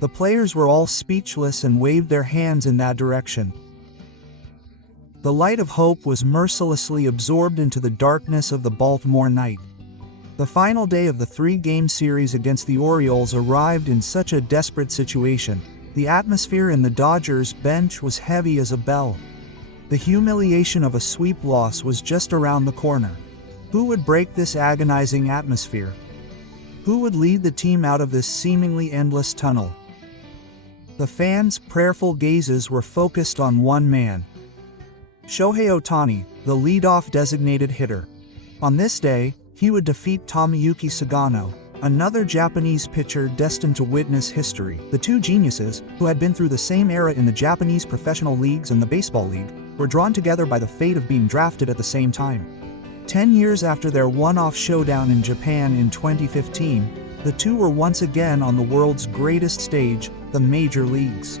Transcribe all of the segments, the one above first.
The players were all speechless and waved their hands in that direction. The light of hope was mercilessly absorbed into the darkness of the Baltimore night. The final day of the three-game series against the Orioles arrived in such a desperate situation. The atmosphere in the Dodgers' bench was heavy as a bell. The humiliation of a sweep loss was just around the corner. Who would break this agonizing atmosphere? Who would lead the team out of this seemingly endless tunnel? The fans' prayerful gazes were focused on one man. Shohei Ohtani, the leadoff designated hitter. On this day, he would defeat Tomoyuki Sugano, another Japanese pitcher destined to witness history. The two geniuses, who had been through the same era in the Japanese professional leagues and the baseball league, were drawn together by the fate of being drafted at the same time. 10 years after their one-off showdown in Japan in 2015, the two were once again on the world's greatest stage, the major leagues.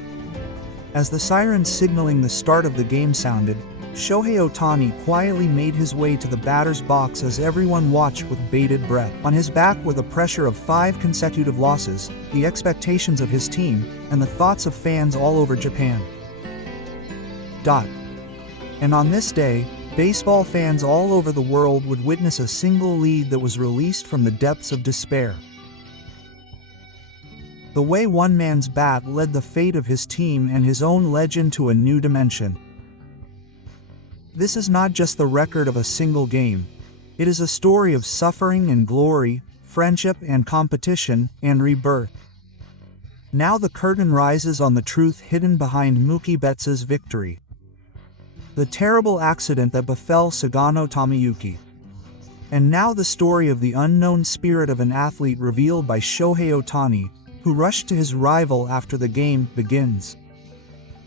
As the sirens signaling the start of the game sounded, Shohei Ohtani quietly made his way to the batter's box as everyone watched with bated breath. On his back were the pressure of 5 consecutive losses, the expectations of his team, and the thoughts of fans all over Japan. And on this day, baseball fans all over the world would witness a single lead that was released from the depths of despair. The way one man's bat led the fate of his team and his own legend to a new dimension. This is not just the record of a single game. It is a story of suffering and glory, friendship and competition, and rebirth. Now the curtain rises on the truth hidden behind Mookie Betts' victory. The terrible accident that befell Sugano Tomoyuki. And now the story of the unknown spirit of an athlete revealed by Shohei Ohtani, who rushed to his rival after the game begins.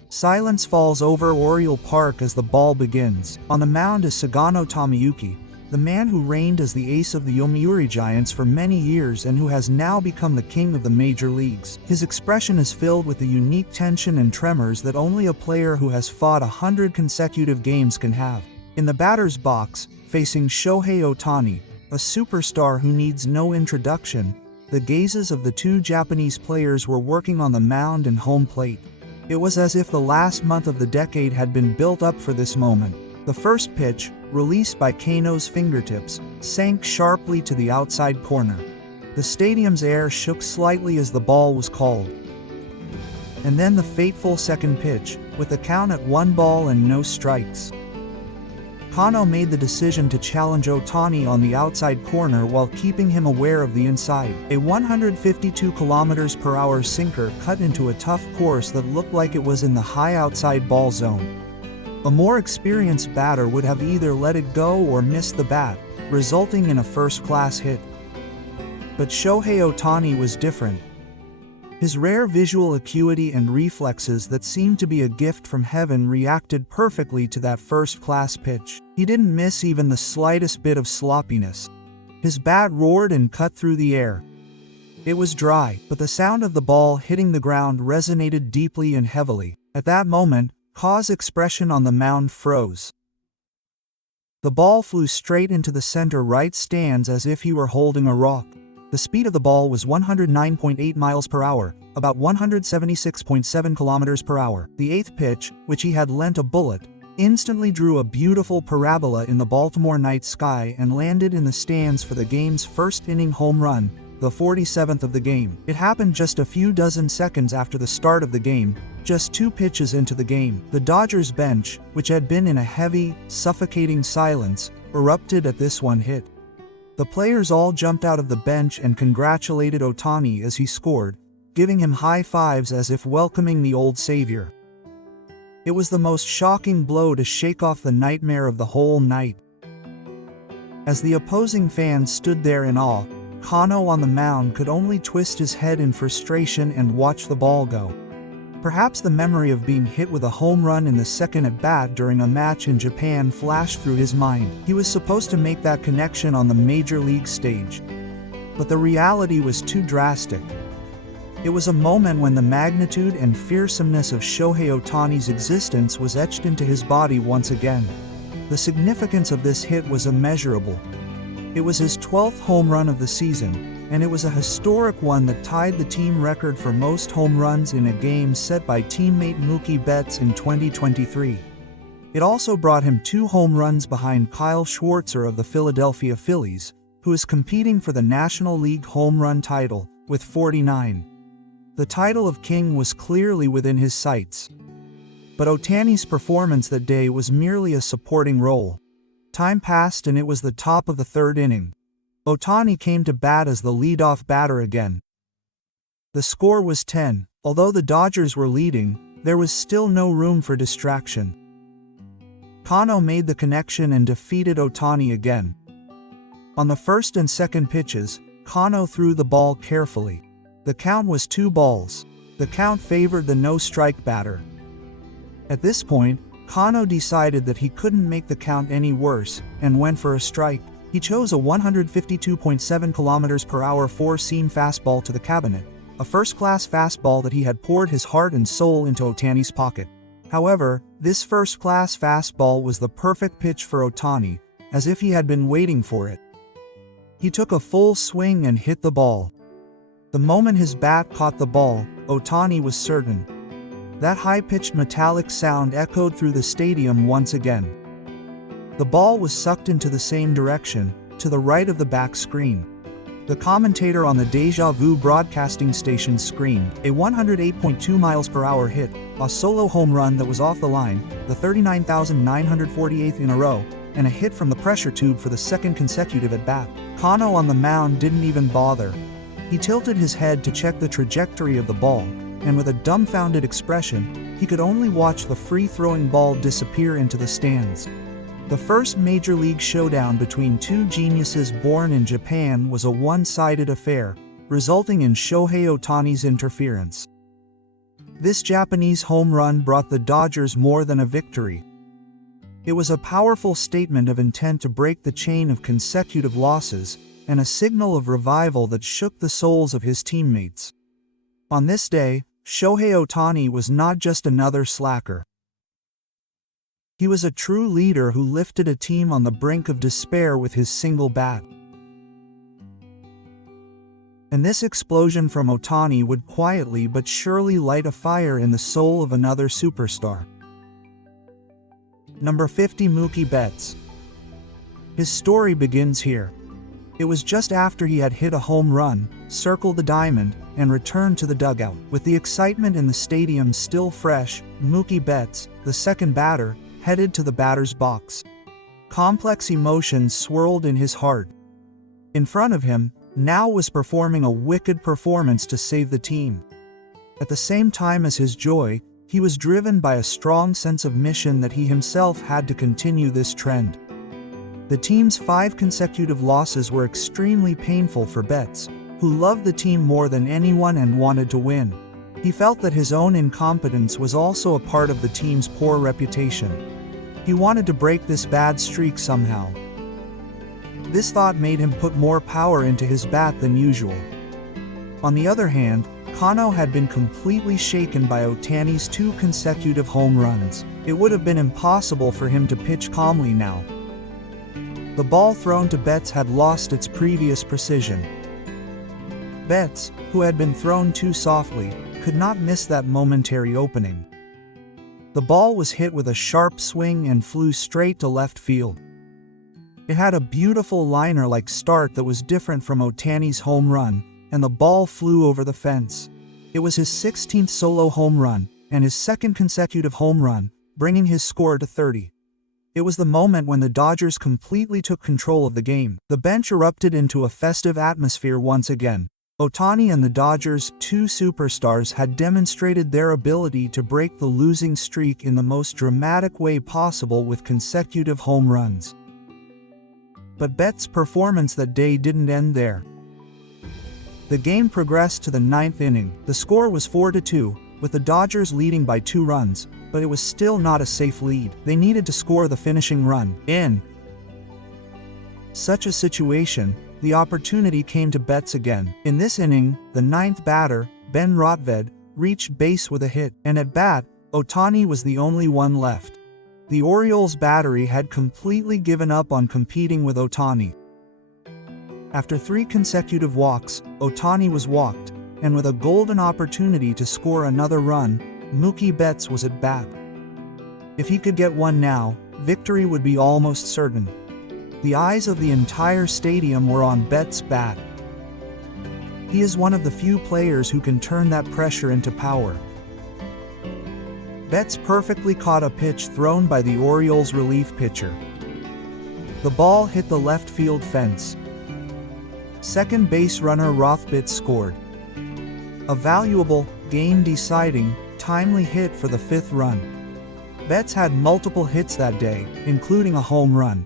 Silence falls over Oriole Park as the ball begins. On the mound is Sugano Tomoyuki, the man who reigned as the ace of the Yomiuri Giants for many years and who has now become the king of the major leagues. His expression is filled with the unique tension and tremors that only a player who has fought 100 consecutive games can have. In the batter's box, facing Shohei Ohtani, a superstar who needs no introduction, the gazes of the two Japanese players were working on the mound and home plate. It was as if the last month of the decade had been built up for this moment. The first pitch, released by Kano's fingertips, sank sharply to the outside corner. The stadium's air shook slightly as the ball was called. And then the fateful second pitch, with the count at 1 ball and no strikes. Kano made the decision to challenge Ohtani on the outside corner while keeping him aware of the inside. A 152 km/h sinker cut into a tough course that looked like it was in the high outside ball zone. A more experienced batter would have either let it go or missed the bat, resulting in a first-class hit. But Shohei Ohtani was different. His rare visual acuity and reflexes that seemed to be a gift from heaven reacted perfectly to that first-class pitch. He didn't miss even the slightest bit of sloppiness. His bat roared and cut through the air. It was dry, but the sound of the ball hitting the ground resonated deeply and heavily. At that moment, Ka's expression on the mound froze. The ball flew straight into the center right stands as if he were holding a rock. The speed of the ball was 109.8 miles per hour, about 176.7 kilometers per hour. The eighth pitch, which he had lent a bullet, instantly drew a beautiful parabola in the Baltimore night sky and landed in the stands for the game's first inning home run, the 47th of the game. It happened just a few dozen seconds after the start of the game, just 2 pitches into the game. The Dodgers bench, which had been in a heavy, suffocating silence, erupted at this one hit. The players all jumped out of the bench and congratulated Ohtani as he scored, giving him high fives as if welcoming the old savior. It was the most shocking blow to shake off the nightmare of the whole night. As the opposing fans stood there in awe, Kano on the mound could only twist his head in frustration and watch the ball go. Perhaps the memory of being hit with a home run in the second at-bat during a match in Japan flashed through his mind. He was supposed to make that connection on the major league stage. But the reality was too drastic. It was a moment when the magnitude and fearsomeness of Shohei Ohtani's existence was etched into his body once again. The significance of this hit was immeasurable. It was his 12th home run of the season, and it was a historic one that tied the team record for most home runs in a game set by teammate Mookie Betts in 2023. It also brought him 2 home runs behind Kyle Schwartzer of the Philadelphia Phillies, who is competing for the National League home run title, with 49. The title of king was clearly within his sights. But Ohtani's performance that day was merely a supporting role. Time passed and it was the top of the 3rd inning. Ohtani came to bat as the leadoff batter again. The score was 10. Although the Dodgers were leading, there was still no room for distraction. Kano made the connection and defeated Ohtani again. On the first and second pitches, Kano threw the ball carefully. The count was 2 balls. The count favored the no-strike batter. At this point, Kano decided that he couldn't make the count any worse, and went for a strike. He chose a 152.7 km/h 4-seam fastball to the cabinet, a first-class fastball that he had poured his heart and soul into Ohtani's pocket. However, this first-class fastball was the perfect pitch for Ohtani, as if he had been waiting for it. He took a full swing and hit the ball. The moment his bat caught the ball, Ohtani was certain. That high-pitched metallic sound echoed through the stadium once again. The ball was sucked into the same direction, to the right of the back screen. The commentator on the Deja Vu broadcasting station screamed, a 108.2 mph hit, a solo home run that was off the line, the 39,948th in a row, and a hit from the pressure tube for the 2nd consecutive at-bat. Kano on the mound didn't even bother. He tilted his head to check the trajectory of the ball, and with a dumbfounded expression, he could only watch the free-throwing ball disappear into the stands. The first major league showdown between 2 geniuses born in Japan was a one-sided affair, resulting in Shohei Ohtani's interference. This Japanese home run brought the Dodgers more than a victory. It was a powerful statement of intent to break the chain of consecutive losses, and a signal of revival that shook the souls of his teammates. On this day, Shohei Ohtani was not just another slacker. He was a true leader who lifted a team on the brink of despair with his single bat. And this explosion from Ohtani would quietly but surely light a fire in the soul of another superstar. Number 50, Mookie Betts. His story begins here. It was just after he had hit a home run, circled the diamond, and returned to the dugout. With the excitement in the stadium still fresh, Mookie Betts, the second batter, headed to the batter's box. Complex emotions swirled in his heart. In front of him, now was performing a wicked performance to save the team. At the same time as his joy, he was driven by a strong sense of mission that he himself had to continue this trend. The team's 5 consecutive losses were extremely painful for Betts, who loved the team more than anyone and wanted to win. He felt that his own incompetence was also a part of the team's poor reputation. He wanted to break this bad streak somehow. This thought made him put more power into his bat than usual. On the other hand, Kano had been completely shaken by Ohtani's 2 consecutive home runs. It would have been impossible for him to pitch calmly now. The ball thrown to Betts had lost its previous precision. Betts, who had been thrown too softly, could not miss that momentary opening. The ball was hit with a sharp swing and flew straight to left field. It had a beautiful liner-like start that was different from Ohtani's home run, and the ball flew over the fence. It was his 16th solo home run, and his 2nd consecutive home run, bringing his score to 30. It was the moment when the Dodgers completely took control of the game. The bench erupted into a festive atmosphere once again. Ohtani and the Dodgers' 2 superstars had demonstrated their ability to break the losing streak in the most dramatic way possible with consecutive home runs. But Betts' performance that day didn't end there. The game progressed to the 9th inning. The score was 4-2, with the Dodgers leading by 2 runs, but it was still not a safe lead. They needed to score the finishing run. In such a situation, the opportunity came to Betts again. In this inning, the 9th batter, Ben Rotved, reached base with a hit, and at bat, Ohtani was the only one left. The Orioles' battery had completely given up on competing with Ohtani. After 3 consecutive walks, Ohtani was walked, and with a golden opportunity to score another run, Mookie Betts was at bat. If he could get one now, victory would be almost certain. The eyes of the entire stadium were on Betts' bat. He is one of the few players who can turn that pressure into power. Betts perfectly caught a pitch thrown by the Orioles' relief pitcher. The ball hit the left field fence. Second base runner Rothbit scored. A valuable, game-deciding, timely hit for the 5th run. Betts had multiple hits that day, including a home run.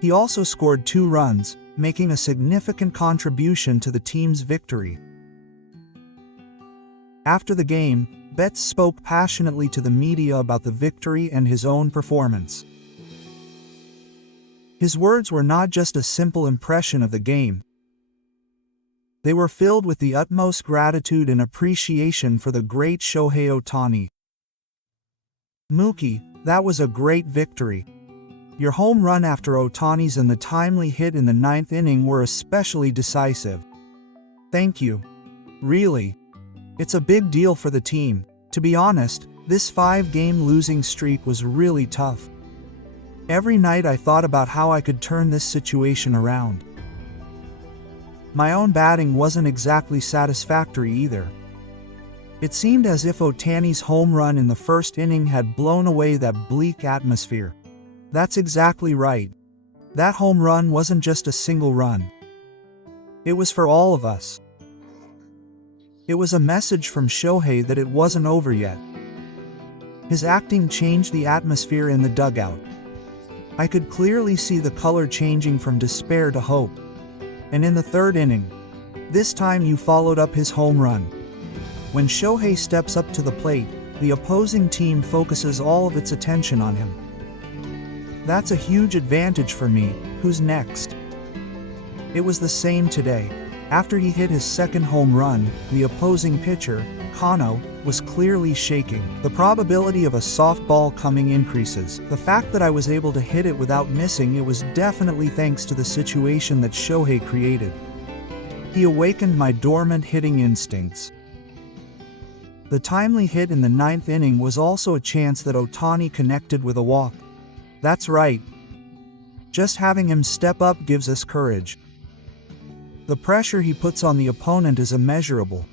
He also scored 2 runs, making a significant contribution to the team's victory. After the game, Betts spoke passionately to the media about the victory and his own performance. His words were not just a simple impression of the game. They were filled with the utmost gratitude and appreciation for the great Shohei Ohtani. "Mookie, that was a great victory. Your home run after Ohtani's and the timely hit in the 9th inning were especially decisive. Thank you. Really. It's a big deal for the team. To be honest, this 5-game losing streak was really tough. Every night I thought about how I could turn this situation around. My own batting wasn't exactly satisfactory either. It seemed as if Ohtani's home run in the 1st inning had blown away that bleak atmosphere. That's exactly right. That home run wasn't just a single run. It was for all of us. It was a message from Shohei that it wasn't over yet. His acting changed the atmosphere in the dugout. I could clearly see the color changing from despair to hope. And in the 3rd inning, this time you followed up his home run. When Shohei steps up to the plate, the opposing team focuses all of its attention on him. That's a huge advantage for me. Who's next?" It was the same today. After he hit his 2nd home run, the opposing pitcher, Kano, was clearly shaking. The probability of a softball coming increases. The fact that I was able to hit it without missing it was definitely thanks to the situation that Shohei created. He awakened my dormant hitting instincts. The timely hit in the 9th inning was also a chance that Ohtani connected with a walk. That's right. Just having him step up gives us courage. The pressure he puts on the opponent is immeasurable.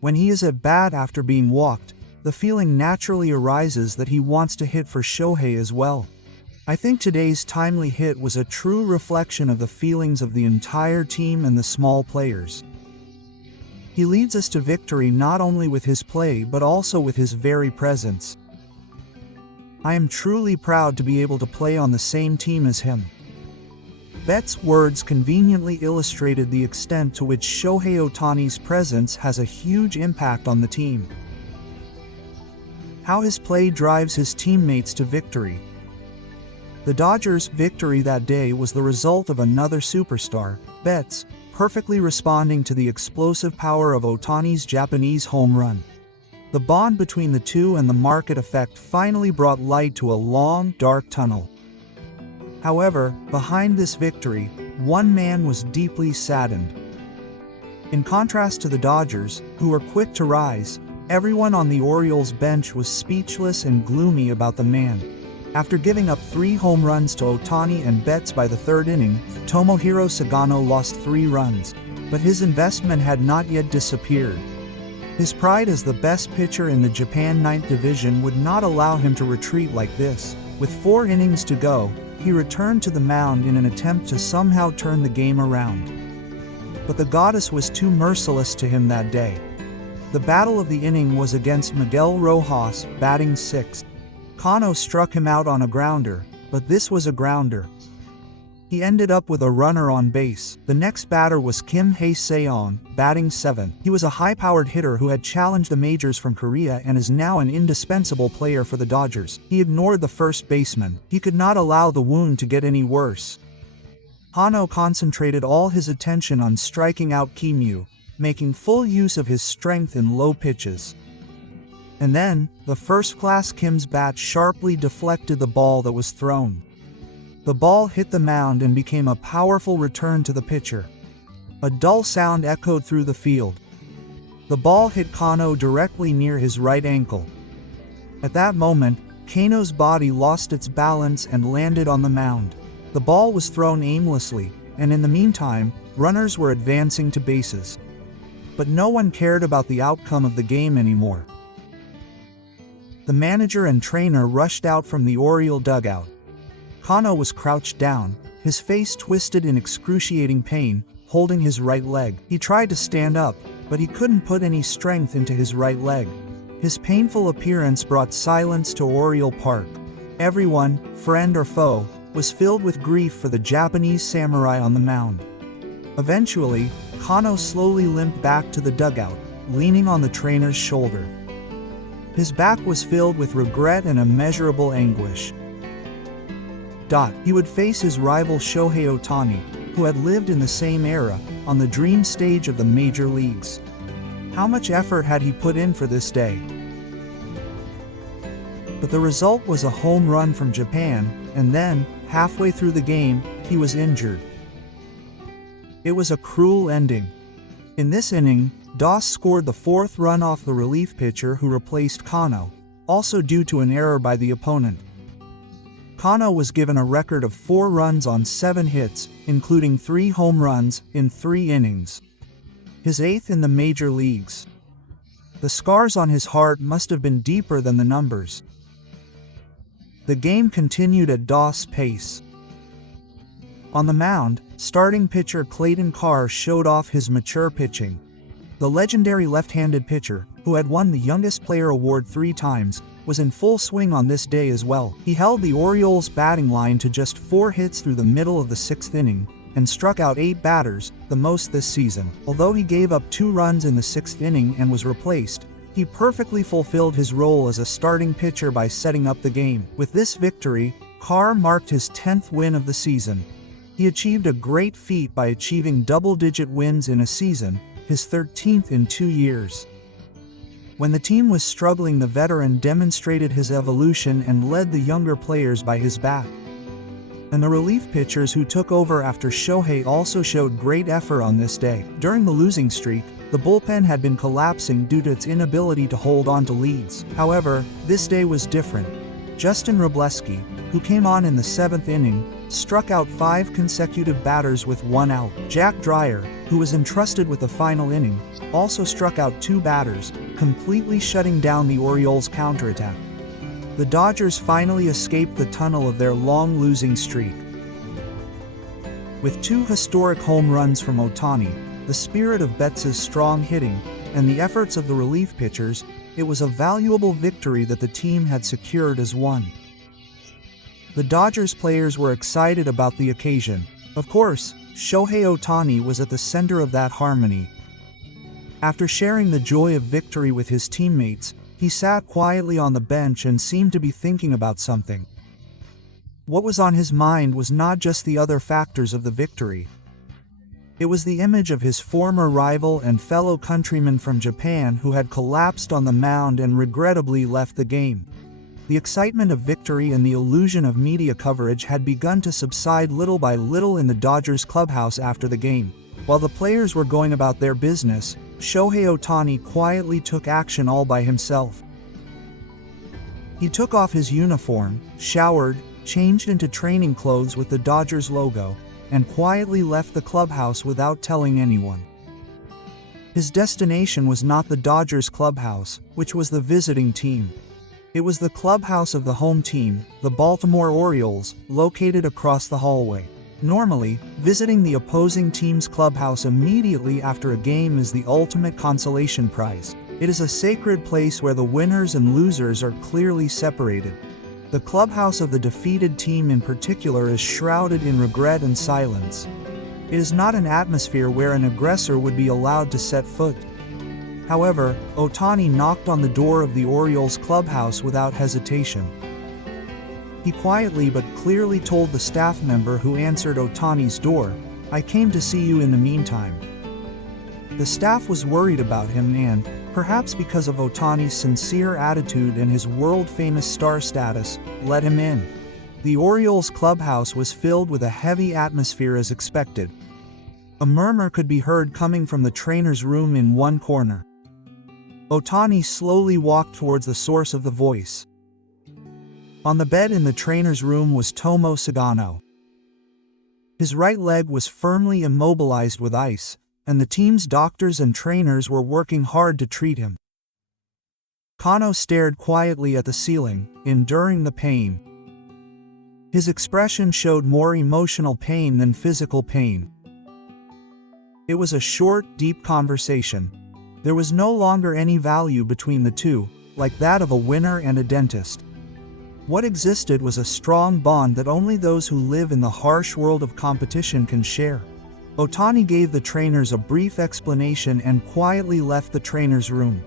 When he is at bat after being walked, the feeling naturally arises that he wants to hit for Shohei as well. I think today's timely hit was a true reflection of the feelings of the entire team and the small players. He leads us to victory not only with his play but also with his very presence. I am truly proud to be able to play on the same team as him. Betts' words conveniently illustrated the extent to which Shohei Ohtani's presence has a huge impact on the team. How his play drives his teammates to victory. The Dodgers' victory that day was the result of another superstar, Betts, perfectly responding to the explosive power of Ohtani's Japanese home run. The bond between the two and the market effect finally brought light to a long, dark tunnel. However, behind this victory, one man was deeply saddened. In contrast to the Dodgers, who were quick to rise, everyone on the Orioles bench was speechless and gloomy about the man. After giving up 3 home runs to Ohtani and Betts by the 3rd inning, Tomohiro Sugano lost 3 runs, but his investment had not yet disappeared. His pride as the best pitcher in the Japan 9th Division would not allow him to retreat like this. With 4 innings to go, he returned to the mound in an attempt to somehow turn the game around. But the goddess was too merciless to him that day. The battle of the inning was against Miguel Rojas, batting 6th. Kano struck him out on a grounder, but this was a grounder. He ended up with a runner on base. The next batter was Kim Hae-seon, batting 7th. He was a high-powered hitter who had challenged the majors from Korea and is now an indispensable player for the Dodgers. He ignored the first baseman. He could not allow the wound to get any worse. Kano concentrated all his attention on striking out Kimu, making full use of his strength in low pitches. And then, the first-class Kim's bat sharply deflected the ball that was thrown. The ball hit the mound and became a powerful return to the pitcher. A dull sound echoed through the field. The ball hit Kano directly near his right ankle. At that moment, Kano's body lost its balance and landed on the mound. The ball was thrown aimlessly, and in the meantime, runners were advancing to bases. But no one cared about the outcome of the game anymore. The manager and trainer rushed out from the Oriole dugout. Kano was crouched down, his face twisted in excruciating pain, holding his right leg. He tried to stand up, but he couldn't put any strength into his right leg. His painful appearance brought silence to Oriole Park. Everyone, friend or foe, was filled with grief for the Japanese samurai on the mound. Eventually, Kano slowly limped back to the dugout, leaning on the trainer's shoulder. His back was filled with regret and immeasurable anguish. He would face his rival Shohei Ohtani, who had lived in the same era, on the dream stage of the major leagues. How much effort had he put in for this day? But the result was a home run from Japan, and then, halfway through the game, he was injured. It was a cruel ending. In this inning, Doss scored the fourth run off the relief pitcher who replaced Kano, also due to an error by the opponent. Kano was given a record of 4 runs on 7 hits, including 3 home runs, in 3 innings. His 8th in the major leagues. The scars on his heart must have been deeper than the numbers. The game continued at Doss' pace. On the mound, starting pitcher Clayton Carr showed off his mature pitching. The legendary left-handed pitcher, who had won the Youngest Player award 3 times, was in full swing on this day as well. He held the Orioles' batting line to just 4 hits through the middle of the 6th inning, and struck out 8 batters, the most this season. Although he gave up 2 runs in the 6th inning and was replaced, he perfectly fulfilled his role as a starting pitcher by setting up the game. With this victory, Carr marked his 10th win of the season. He achieved a great feat by achieving double-digit wins in a season, his 13th in 2 years. When the team was struggling, the veteran demonstrated his evolution and led the younger players by his bat. And the relief pitchers who took over after Shohei also showed great effort on this day. During the losing streak, the bullpen had been collapsing due to its inability to hold on to leads. However, this day was different. Justin Wrobleski, who came on in the 7th inning, struck out 5 consecutive batters with 1 out. Jack Dreyer, who was entrusted with the final inning, also struck out 2 batters, completely shutting down the Orioles' counterattack. The Dodgers finally escaped the tunnel of their long losing streak. With 2 historic home runs from Ohtani, the spirit of Betts' strong hitting, and the efforts of the relief pitchers, it was a valuable victory that the team had secured as one. The Dodgers players were excited about the occasion. Of course, Shohei Ohtani was at the center of that harmony. After sharing the joy of victory with his teammates, he sat quietly on the bench and seemed to be thinking about something. What was on his mind was not just the other factors of the victory. It was the image of his former rival and fellow countryman from Japan who had collapsed on the mound and regrettably left the game. The excitement of victory and the illusion of media coverage had begun to subside little by little in the Dodgers clubhouse after the game. While the players were going about their business, Shohei Ohtani quietly took action all by himself. He took off his uniform, showered, changed into training clothes with the Dodgers logo, and quietly left the clubhouse without telling anyone. His destination was not the Dodgers clubhouse, which was the visiting team. It was the clubhouse of the home team, the Baltimore Orioles, located across the hallway. Normally, visiting the opposing team's clubhouse immediately after a game is the ultimate consolation prize. It is a sacred place where the winners and losers are clearly separated. The clubhouse of the defeated team in particular is shrouded in regret and silence. It is not an atmosphere where an aggressor would be allowed to set foot. However, Ohtani knocked on the door of the Orioles clubhouse without hesitation. He quietly but clearly told the staff member who answered Ohtani's door, "I came to see you in the meantime." The staff was worried about him and, perhaps because of Ohtani's sincere attitude and his world-famous star status, let him in. The Orioles clubhouse was filled with a heavy atmosphere as expected. A murmur could be heard coming from the trainer's room in one corner. Ohtani slowly walked towards the source of the voice. On the bed in the trainer's room was Tomo Sagano. His right leg was firmly immobilized with ice, and the team's doctors and trainers were working hard to treat him. Kano stared quietly at the ceiling, enduring the pain. His expression showed more emotional pain than physical pain. It was a short, deep conversation. There was no longer any value between the two, like that of a winner and a dentist. What existed was a strong bond that only those who live in the harsh world of competition can share. Ohtani gave the trainers a brief explanation and quietly left the trainer's room.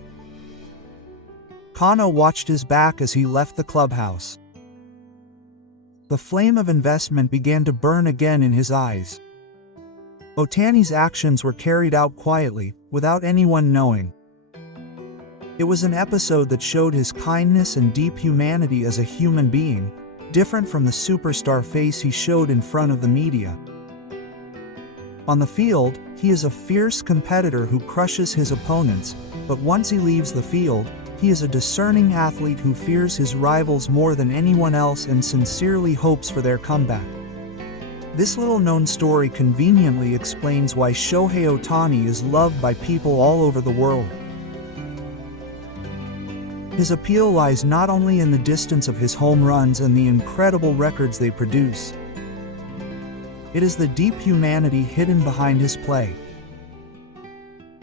Kano watched his back as he left the clubhouse. The flame of investment began to burn again in his eyes. Ohtani's actions were carried out quietly, without anyone knowing. It was an episode that showed his kindness and deep humanity as a human being, different from the superstar face he showed in front of the media. On the field, he is a fierce competitor who crushes his opponents, but once he leaves the field, he is a discerning athlete who fears his rivals more than anyone else and sincerely hopes for their comeback. This little-known story conveniently explains why Shohei Ohtani is loved by people all over the world. His appeal lies not only in the distance of his home runs and the incredible records they produce. It is the deep humanity hidden behind his play.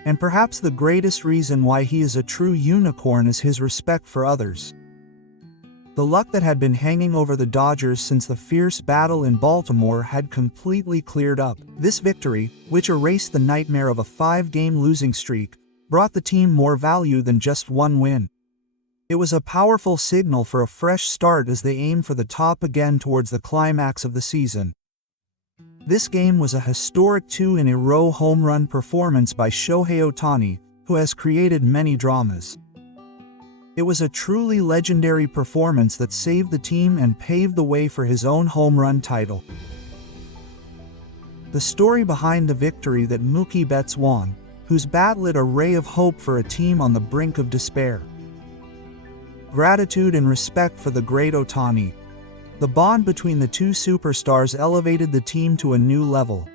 And perhaps the greatest reason why he is a true unicorn is his respect for others. The luck that had been hanging over the Dodgers since the fierce battle in Baltimore had completely cleared up. This victory, which erased the nightmare of a 5-game losing streak, brought the team more value than just one win. It was a powerful signal for a fresh start as they aim for the top again towards the climax of the season. This game was a historic 2-in-a-row home run performance by Shohei Ohtani, who has created many dramas. It was a truly legendary performance that saved the team and paved the way for his own home run title. The story behind the victory that Mookie Betts won, whose bat lit a ray of hope for a team on the brink of despair. Gratitude and respect for the great Ohtani. The bond between the two superstars elevated the team to a new level.